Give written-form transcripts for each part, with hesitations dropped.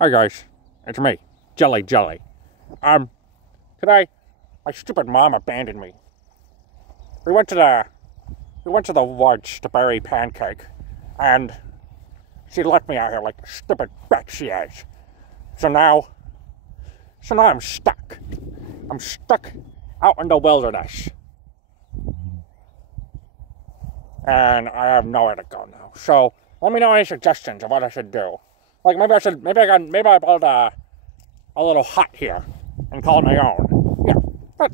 Hi guys, it's me, Jelly. Today, my stupid mom abandoned me. We went to the woods to bury Pancake, and she left me out here like the stupid bitch she is. So now I'm stuck. I'm stuck out in the wilderness. And I have nowhere to go now. So let me know any suggestions of what I should do. Like maybe I build a little hut here and call it my own. Yeah,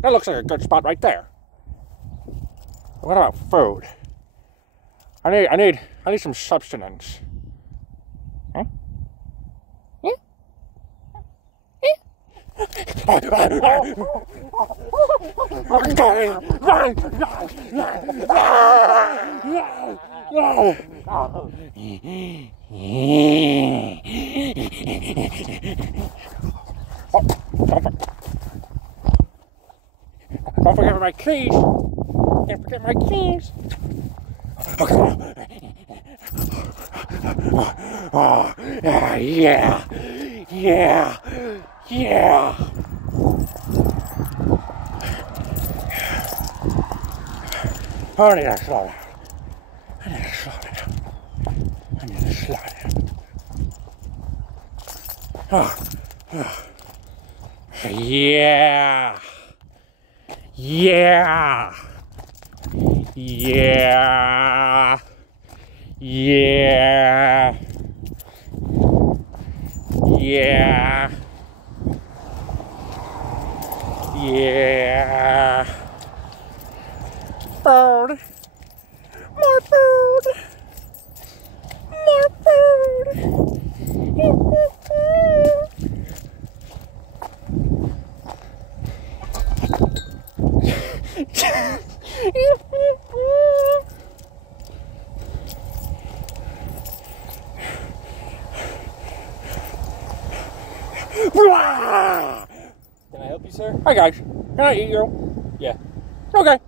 that looks like a good spot right there. What about food? I need some substance. Huh? Don't forget my keys. Can't forget my keys. Oh, yeah. Oh, I need to slow down. I need to slow down. Yeah. Food. More food. Can I help you, sir? Hi guys, can I eat you? Yeah. Okay.